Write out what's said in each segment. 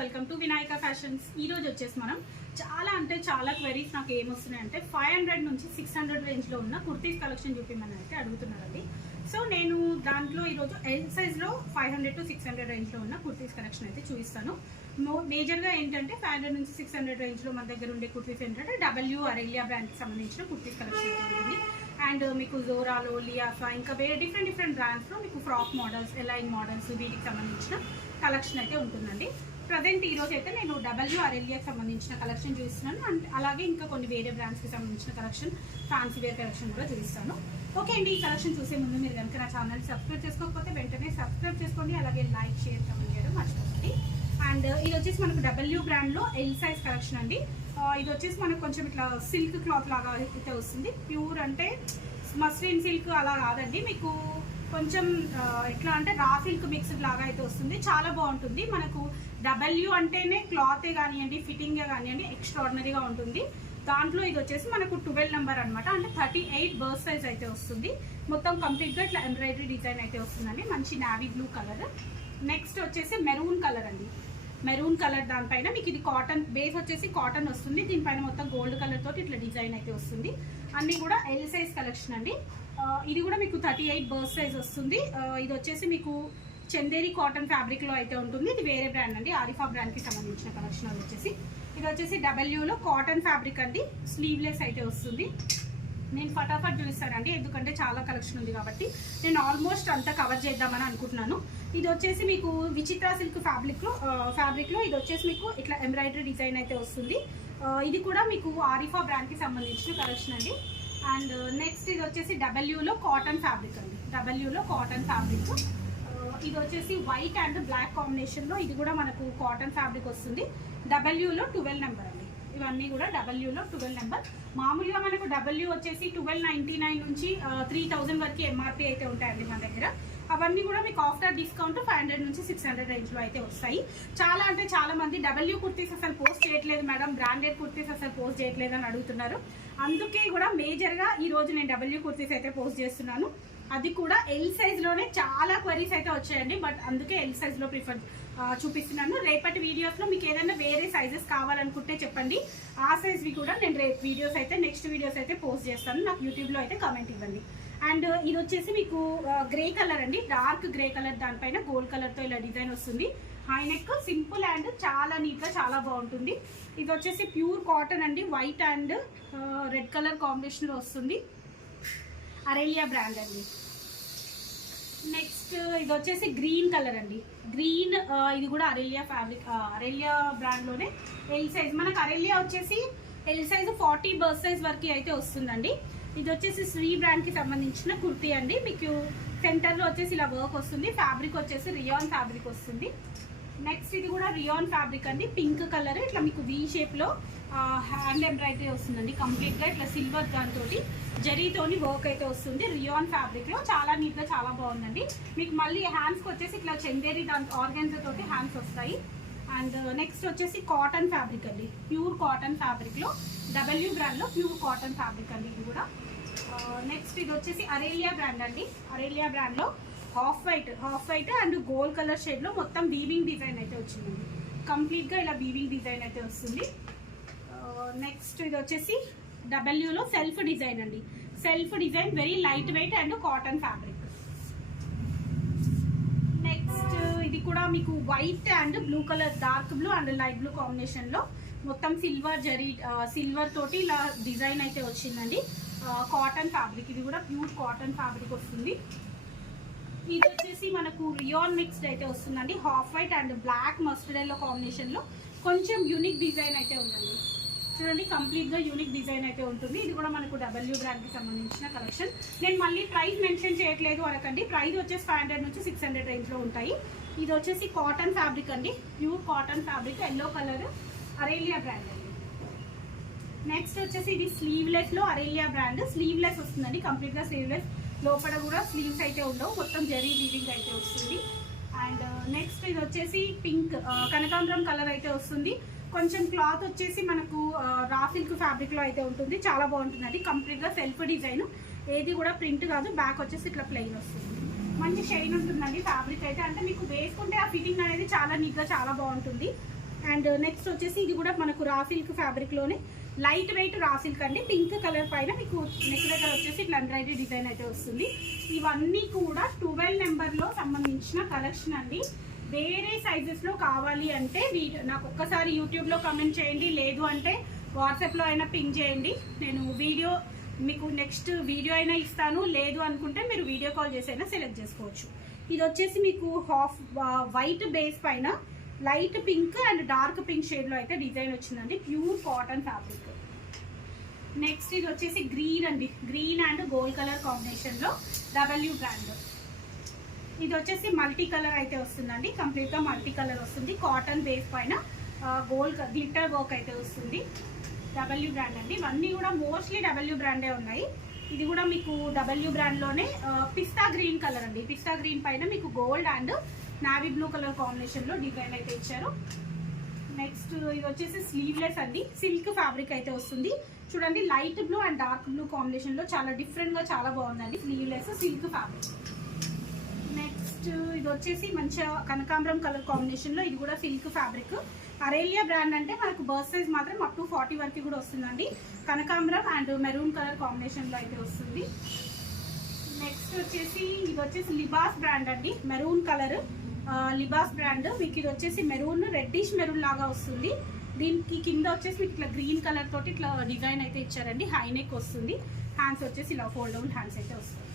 Welcome to Vinayaka fashions. ఈ రోజు వచ్చేసి మనం చాలా క్వెరీస్ నాకు ఏమొస్తున్నాయంటే 500 నుంచి 600 రేంజ్లో ఉన్న కుర్తీస్ కలెక్షన్ చూపించమని అయితే అడుగుతున్నారండి. సో నేను దాంట్లో ఈరోజు ఎల్ సైజ్లో 500 to 600 రేంజ్లో ఉన్న కుర్తీస్ కలెక్షన్ అయితే చూపిస్తాను. మేజర్గా ఏంటంటే 500 నుంచి 600 రేంజ్లో మన దగ్గర ఉండే కుర్తీస్ ఏంటంటే డబ్ల్యూ అరేలియా బ్రాండ్కి సంబంధించిన కుర్తీస్ కలెక్షన్ ఉంటుంది. అండ్ మీకు జోరాలో, లియాఫా, ఇంకా వేరే డిఫరెంట్ బ్రాండ్స్లో మీకు ఫ్రాక్ మోడల్స్, ఎలైన్ మోడల్స్ వీటికి సంబంధించిన కలెక్షన్ అయితే ఉంటుందండి. ప్రజెంట్ ఈరోజు అయితే నేను డబ్ల్యూ అరేలియాకి సంబంధించిన కలెక్షన్ చూపిస్తున్నాను. అండ్ అలాగే ఇంకా కొన్ని వేరే బ్రాండ్స్కి సంబంధించిన కలెక్షన్, ఫ్యాన్సీ వేర్ కలెక్షన్ కూడా చూపిస్తాను. ఓకే అండి, ఈ కలెక్షన్ చూసే ముందు మీరు కనుక నా ఛానల్ సబ్స్క్రైబ్ చేసుకోకపోతే వెంటనే సబ్స్క్రైబ్ చేసుకోండి. అలాగే లైక్, షేర్, కమెంట్ చేయడం మర్చిపోకండి. అండ్ ఇది వచ్చేసి మనకు డబ్ల్యూ బ్రాండ్లో ఎల్ సైజ్ కలెక్షన్ అండి. ఇది వచ్చేసి మనకు కొంచెం ఇట్లా సిల్క్ క్లాత్ లాగా అయితే వస్తుంది. ప్యూర్ అంటే మస్లిన్ సిల్క్ అలా కాదండి, మీకు కొంచెం ఎట్లా అంటే రా సిల్క్ మిక్స్డ్ లాగా అయితే వస్తుంది. చాలా బాగుంటుంది. మనకు డబ్ల్యూ అంటేనే క్లాతే కానివ్వండి, ఫిట్టింగే కానివ్వండి ఎక్స్ట్రాడినరీగా ఉంటుంది. దాంట్లో ఇది వచ్చేసి మనకు 12 నెంబర్ అనమాట, అంటే 38 బర్త్ సైజ్ అయితే వస్తుంది. మొత్తం కంప్లీట్గా ఇట్లా ఎంబ్రాయిడరీ డిజైన్ అయితే వస్తుందండి. మంచి నావీ బ్లూ కలర్. నెక్స్ట్ వచ్చేసి మెరూన్ కలర్ అండి. మెరూన్ కలర్ దానిపైన మీకు ఇది కాటన్ బేస్ వచ్చేసి కాటన్ వస్తుంది. దీనిపైన మొత్తం గోల్డ్ కలర్ తోటి ఇట్లా డిజైన్ అయితే వస్తుంది. అన్నీ కూడా ఎల్ సైజ్ కలెక్షన్ అండి. ఇది కూడా మీకు 38 బర్త్ సైజ్ వస్తుంది. ఇది వచ్చేసి మీకు చందేరి కాటన్ ఫ్యాబ్రిక్లో అయితే ఉంటుంది. ఇది వేరే బ్రాండ్ అండి, ఆరిఫా బ్రాండ్కి సంబంధించిన కలెక్షన్. అది వచ్చేసి ఇది వచ్చేసి డబ్ల్యూలో కాటన్ ఫ్యాబ్రిక్ అండి. స్లీవ్లెస్ అయితే వస్తుంది. నేను ఫటాఫట్ చూపిస్తానండి, ఎందుకంటే చాలా కలెక్షన్ ఉంది కాబట్టి నేను ఆల్మోస్ట్ అంతా కవర్ చేద్దామని అనుకుంటున్నాను. ఇది వచ్చేసి మీకు విచిత్ర సిల్క్ ఫ్యాబ్రిక్లో ఇది వచ్చేసి మీకు ఇట్లా ఎంబ్రాయిడరీ డిజైన్ అయితే వస్తుంది. ఇది కూడా మీకు ఆరిఫా బ్రాండ్కి సంబంధించిన కలెక్షన్ అండి. అండ్ నెక్స్ట్ ఇది వచ్చేసి డబ్ల్యూలో కాటన్ ఫ్యాబ్రిక్ అండి. డబ్ల్యూలో కాటన్ ఫ్యాబ్రిక్ ఇది వచ్చేసి వైట్ అండ్ బ్లాక్ కాంబినేషన్లో ఇది కూడా మనకు కాటన్ ఫ్యాబ్రిక్ వస్తుంది. డబ్ల్యూలో 12 నెంబర్ అండి. ఇవన్నీ కూడా డబ్ల్యూలో 12 నెంబర్. మామూలుగా మనకు డబ్ల్యూ వచ్చేసి 1299 నుంచి 3000 వరకు ఎంఆర్పీ అయితే ఉంటాయండి మన దగ్గర. అవన్నీ కూడా మీకు ఆఫ్టర్ డిస్కౌంట్ 500 నుంచి 600 రేంజ్లో అయితే వస్తాయి. చాలా మంది డబ్ల్యూ కుర్తీస్ అసలు పోస్ట్ చేయట్లేదు మేడం, బ్రాండెడ్ కుర్తీస్ అసలు పోస్ట్ చేయట్లేదు అని అడుగుతున్నారు. అందుకే కూడా మేజర్గా ఈరోజు నేను డబ్ల్యూ కుర్తీస్ అయితే పోస్ట్ చేస్తున్నాను. అది కూడా ఎల్ సైజ్లోనే చాలా క్వరీస్ అయితే వచ్చాయండి. బట్ అందుకే ఎల్ సైజ్లో ప్రిఫర్ చూపిస్తున్నాను. రేపటి వీడియోస్లో మీకు ఏదైనా వేరే సైజెస్ కావాలనుకుంటే చెప్పండి. ఆ సైజ్వి కూడా నేను నెక్స్ట్ వీడియోస్ అయితే పోస్ట్ చేస్తాను. నాకు యూట్యూబ్లో అయితే కామెంట్ ఇవ్వండి. అండ్ ఇది వచ్చేసి మీకు గ్రే కలర్ అండి, డార్క్ గ్రే కలర్, దానిపైన గోల్డ్ కలర్తో ఇలా డిజైన్ వస్తుంది. హై నెక్, సింపుల్ అండ్ చాలా నీట్గా చాలా బాగుంటుంది. ఇది వచ్చేసి ప్యూర్ కాటన్ అండి, వైట్ అండ్ రెడ్ కలర్ కాంబినేషన్లో వస్తుంది. అరేలియా బ్రాండ్ అండి. నెక్స్ట్ ఇది వచ్చేసి గ్రీన్ కలర్ అండి. గ్రీన్ ఇది కూడా అరేలియా ఫ్యాబ్రిక్, అరేలియా బ్రాండ్లోనే ఎల్ సైజ్. మనకు అరేలియా వచ్చేసి ఎల్ సైజ్ 40 బర్త్ సైజ్ వరకు అయితే వస్తుందండి. ఇది వచ్చేసి శ్రీ బ్రాండ్కి సంబంధించిన కుర్తీ అండి. మీకు సెంటర్లో వచ్చేసి ఇలా వర్క్ వస్తుంది. ఫ్యాబ్రిక్ వచ్చేసి రియాన్ ఫ్యాబ్రిక్ వస్తుంది. నెక్స్ట్ ఇది కూడా రియాన్ ఫ్యాబ్రిక్ అండి, పింక్ కలర్. ఇట్లా మీకు వీ షేప్లో హ్యాండ్ ఎంబ్రాయిడరీ వస్తుందండి. కంప్లీట్గా ఇట్లా సిల్వర్ దాంతో జరీతోని వర్క్ అయితే వస్తుంది. రియాన్ ఫ్యాబ్రిక్లో చాలా నీట్గా చాలా బాగుందండి. మీకు మళ్ళీ హ్యాండ్స్కి వచ్చేసి ఇట్లా చందేరి దాంతో ఆర్గన్జా తోటి హ్యాండ్స్ వస్తాయి. అండ్ నెక్స్ట్ వచ్చేసి కాటన్ ఫ్యాబ్రిక్ అండి, ప్యూర్ కాటన్ ఫ్యాబ్రిక్లో డబ్ల్యూ బ్రాండ్లో ప్యూర్ కాటన్ ఫ్యాబ్రిక్ అండి ఇది కూడా. నెక్స్ట్ ఇది వచ్చేసి అరేలియా బ్రాండ్ అండి. అరేలియా బ్రాండ్లో half white and gold colour షేడ్లో మొత్తం వీవింగ్ డిజైన్ అయితే వచ్చిందండి. కంప్లీట్గా ఇలా వీవింగ్ డిజైన్ అయితే వస్తుంది. నెక్స్ట్ ఇది వచ్చేసి డబ్ల్యూలో సెల్ఫ్ డిజైన్ అండి. Self design, very light weight and cotton fabric. Next ఇది కూడా మీకు white and blue colour, dark blue and light blue కాంబినేషన్లో మొత్తం సిల్వర్ తోటి ఇలా డిజైన్ అయితే వచ్చిందండి. కాటన్ ఫ్యాబ్రిక్, ఇది కూడా ప్యూర్ కాటన్ ఫ్యాబ్రిక్ వస్తుంది. ఇది వచ్చేసి మనకు రియాన్ మిక్స్డ్ అయితే వస్తుందండి. Half white and black mustard yellow కాంబినేషన్లో కొంచెం యూనిక్ డిజైన్ అయితే ఉందండి. చూడండి, కంప్లీట్గా యూనిక్ డిజైన్ అయితే ఉంటుంది. ఇది కూడా మనకు డబ్ల్యూ బ్రాండ్కి సంబంధించిన కలెక్షన్. నేను మళ్ళీ ప్రైస్ మెన్షన్ చేయట్లేదు అనకండి. ప్రైస్ వచ్చేసి 500 నుంచి 600 రేంజ్లో ఉంటాయి. ఇది వచ్చేసి కాటన్ ఫ్యాబ్రిక్ అండి, pure cotton fabric, yellow colour, aralia brand అండి. నెక్స్ట్ వచ్చేసి ఇది స్లీవ్లెస్లో అరేలియా బ్రాండ్. స్లీవ్లెస్ వస్తుందండి, కంప్లీట్గా స్లీవ్లెస్. లోపల కూడా స్లీవ్స్ అయితే ఉండవు, మొత్తం జరీ వీవింగ్ అయితే వస్తుంది. అండ్ నెక్స్ట్ ఇది వచ్చేసి పింక్ కనకాంబరం కలర్ అయితే వస్తుంది. కొంచెం క్లాత్ వచ్చేసి మనకు రా సిల్క్ ఫ్యాబ్రిక్లో అయితే ఉంటుంది. చాలా బాగుంటుందండి. కంప్లీట్గా సెల్ఫ్ డిజైన్, ఏది కూడా ప్రింట్ కాదు. బ్యాక్ వచ్చేసి ఇట్లా ప్లెయిన్ వస్తుంది. మంచి షైన్ ఉంటుందండి ఫ్యాబ్రిక్ అయితే. అంటే మీకు వేసుకుంటే ఆ ఫిట్టింగ్ అనేది చాలా నీట్గా చాలా బాగుంటుంది. అండ్ నెక్స్ట్ వచ్చేసి ఇది కూడా మనకు రా సిల్క్ ఫ్యాబ్రిక్లోనే లైట్ వెయిట్ రా సిల్క్ అండి. పింక్ కలర్ పైన మీకు నెక్ దగ్గర వచ్చేసి ఇట్లా ఎంబ్రాయిడరీ డిజైన్ అయితే వస్తుంది. ఇవన్నీ కూడా 12 నెంబర్లో సంబంధించిన కలెక్షన్ అండి. వేరే సైజెస్లో కావాలి అంటే నాకు ఒక్కసారి యూట్యూబ్లో కమెంట్ చేయండి, లేదు అంటే వాట్సాప్లో అయినా పింగ్ చేయండి. నేను వీడియో మీకు నెక్స్ట్ వీడియో అయినా ఇస్తాను, లేదు అనుకుంటే మీరు వీడియో కాల్ చేసి అయినా సెలెక్ట్ చేసుకోవచ్చు. ఇది వచ్చేసి మీకు హాఫ్ వైట్ బేస్ పైన light pink and dark pink షేడ్లో అయితే డిజైన్ వచ్చిందండి. Pure cotton fabric. నెక్స్ట్ ఇది వచ్చేసి గ్రీన్ అండి. గ్రీన్ అండ్ గోల్డ్ కలర్ కాంబినేషన్లో డబ్ల్యూ బ్రాండ్. ఇది వచ్చేసి మల్టీ కలర్ అయితే వస్తుందండి. కంప్లీట్గా మల్టీ కలర్ వస్తుంది. కాటన్ బేస్ పైన గోల్డ్ గ్లిటర్ వర్క్ అయితే వస్తుంది. డబ్ల్యూ బ్రాండ్ అండి. ఇవన్నీ కూడా మోస్ట్లీ డబ్ల్యూ బ్రాండే ఉన్నాయి. ఇది కూడా మీకు డబ్ల్యూ బ్రాండ్లోనే పిస్తా గ్రీన్ కలర్ అండి. పిస్తా గ్రీన్ పైన మీకు gold and navy blue colour కాంబినేషన్లో డిజైన్ అయితే ఇచ్చారు. నెక్స్ట్ ఇది వచ్చేసి స్లీవ్లెస్ అండి. సిల్క్ ఫ్యాబ్రిక్ అయితే వస్తుంది. చూడండి light blue and dark blue కాంబినేషన్లో చాలా డిఫరెంట్గా చాలా బాగుందండి. Sleeveless silk fabric. నెక్స్ట్ ఇది వచ్చేసి మంచిగా కనకాంబరం కలర్ కాంబినేషన్లో ఇది కూడా సిల్క్ ఫ్యాబ్రిక్. అరేలియా బ్రాండ్ అంటే మనకు బర్త్ సైజ్ మాత్రం అప్ టు 40 వరకు కూడా వస్తుందండి. కనకాంబరం అండ్ మెరూన్ కలర్ కాంబినేషన్లో అయితే వస్తుంది. నెక్స్ట్ వచ్చేసి ఇది వచ్చేసి లిబాస్ బ్రాండ్ అండి. Maroon colour Libas brand. మీకు ఇది వచ్చేసి మెరూన్ రెడ్డిష్ మెరూన్ లాగా వస్తుంది. దీనికి కింద వచ్చేసి మీకు ఇట్లా గ్రీన్ కలర్ తోటి ఇట్లా డిజైన్ అయితే ఇచ్చారండి. హై నెక్ వస్తుంది. హ్యాండ్స్ వచ్చేసి ఇలా ఫోల్డబుల్ హ్యాండ్స్ అయితే వస్తుంది.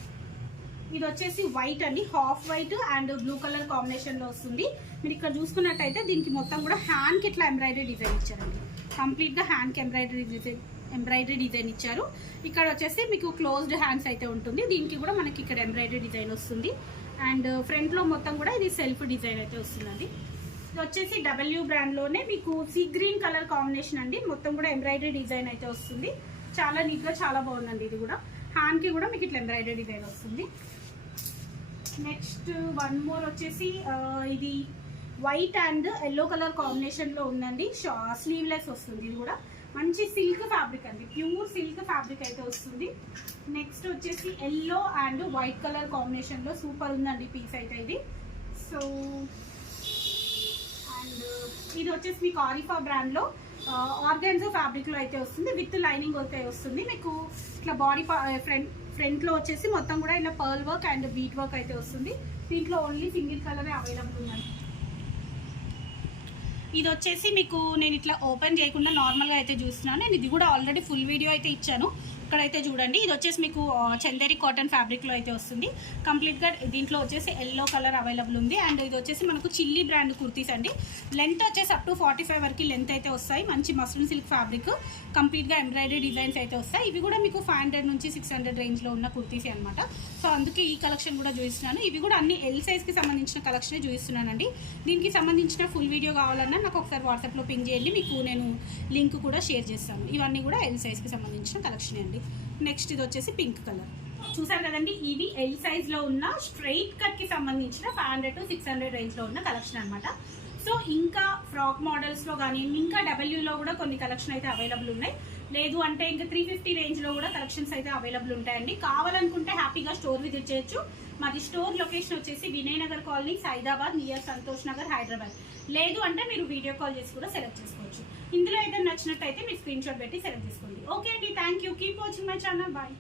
ఇది వచ్చేసి వైట్ అండి. Half white and blue colour కాంబినేషన్లో వస్తుంది. మీరు ఇక్కడ చూసుకున్నట్టయితే దీనికి మొత్తం కూడా హ్యాండ్కి ఇట్లా ఎంబ్రాయిడరీ డిజైన్ ఇచ్చారండి. కంప్లీట్గా హ్యాండ్కి ఎంబ్రాయిడరీ డిజైన్ ఇచ్చారు. ఇక్కడ వచ్చేసి మీకు క్లోజ్డ్ హ్యాండ్స్ అయితే ఉంటుంది. దీనికి కూడా మనకి ఇక్కడ ఎంబ్రాయిడరీ డిజైన్ వస్తుంది. అండ్ ఫ్రంట్లో మొత్తం కూడా ఇది సెల్ఫ్ డిజైన్ అయితే వస్తుందండి. ఇది వచ్చేసి డబ్ల్యూ బ్రాండ్లోనే మీకు సీ గ్రీన్ కలర్ కాంబినేషన్ అండి. మొత్తం కూడా ఎంబ్రాయిడరీ డిజైన్ అయితే వస్తుంది. చాలా నీట్గా చాలా బాగుందండి. ఇది కూడా హ్యాండ్కి కూడా మీకు ఇట్లా ఎంబ్రాయిడరీ డిజైన్ వస్తుంది. నెక్స్ట్ వన్ మోర్ వచ్చేసి ఇది వైట్ అండ్ ఎల్లో కలర్ కాంబినేషన్లో ఉందండి. స్లీవ్లెస్ వస్తుంది. ఇది కూడా మంచి సిల్క్ ఫ్యాబ్రిక్ అండి. ప్యూర్ సిల్క్ ఫ్యాబ్రిక్ అయితే వస్తుంది. నెక్స్ట్ వచ్చేసి ఎల్లో అండ్ వైట్ కలర్ కాంబినేషన్లో సూపర్ ఉందండి పీస్ అయితే ఇది. సో అండ్ ఇది వచ్చేసి మీకు ఆరిఫా బ్రాండ్లో ఆర్గాన్జా ఫ్యాబ్రిక్లో అయితే వస్తుంది. విత్ లైనింగ్ అయితే వస్తుంది. మీకు ఇట్లా బాడీ ఫ్రంట్లో వచ్చేసి మొత్తం కూడా ఇలా pearl work and bead work అయితే వస్తుంది. దీంట్లో ఓన్లీ సింగిల్ కలరే అవైలబుల్ ఉందండి. ఇది వచ్చేసి మీకు నేను ఇట్లా ఓపెన్ చేయకుండా నార్మల్గా అయితే చూస్తున్నాను. నేను ఇది కూడా ఆల్రెడీ ఫుల్ వీడియో అయితే ఇచ్చాను. ఇక్కడైతే చూడండి. ఇది వచ్చేసి మీకు చందేరి కాటన్ ఫ్యాబ్రిక్లో అయితే వస్తుంది. కంప్లీట్గా దీంట్లో వచ్చేసి ఎల్లో కలర్ అవైలబుల్ ఉంది. అండ్ ఇది వచ్చేసి మనకు చిల్లీ బ్రాండ్ కుర్తీస్ అండి. లెంత్ వచ్చేసి అప్ టు 45 వరకు లెంత్ అయితే వస్తాయి. మంచి మస్లిన్ సిల్క్ ఫ్యాబ్రిక్. కంప్లీట్గా ఎంబ్రాయిడరీ డిజైన్స్ అయితే వస్తాయి. ఇవి కూడా మీకు 500 నుంచి 600 రేంజ్లో ఉన్న కుర్తీసే అనమాట. సో అందుకే ఈ కలెక్షన్ కూడా చూపిస్తున్నాను. ఇవి కూడా అన్ని ఎల్ సైజ్కి సంబంధించిన కలెక్షనే చూపిస్తున్నానండి. దీనికి సంబంధించిన ఫుల్ వీడియో కావాలన్నా నాకు ఒకసారి వాట్సాప్లో పింగ్ చేయండి. మీకు నేను లింక్ కూడా షేర్ చేస్తాను. ఇవన్నీ కూడా ఎల్ సైజ్కి సంబంధించిన కలెక్షన్ అండి. నెక్స్ట్ ఇది వచ్చేసి పింక్ కలర్. చూసారు కదండి. ఇది ఎల్ సైజ్లో ఉన్న స్ట్రైట్ కట్కి సంబంధించిన 500 to 600 రేంజ్లో ఉన్న కలెక్షన్ అనమాట. సో ఇంకా ఫ్రాక్ మోడల్స్లో కానీ ఇంకా డబ్ల్యూలో కూడా కొన్ని కలెక్షన్ అయితే అవైలబుల్ ఉన్నాయి. లేదు అంటే ఇంకా 350 రేంజ్లో కూడా కలెక్షన్స్ అయితే అవైలబుల్ ఉంటాయండి. కావాలనుకుంటే హ్యాపీగా స్టోర్ విజిట్ చేయొచ్చు. మాది స్టోర్ లొకేషన్ వచ్చేసి వినయనగర్ కాలనీ, సైదాబాద్, నియర్ సంతోష్ నగర్, హైదరాబాద్. లేదు అంటే మీరు వీడియో కాల్ చేసి కూడా సెలెక్ట్ చేసుకోవచ్చు. ఇందులో ఏదైనా నచ్చినట్టయితే మీరు స్క్రీన్ షాట్ పెట్టి సెలెక్ట్ చేసుకోండి. ఓకే అండి, thank you. Keep watching my channel. Bye.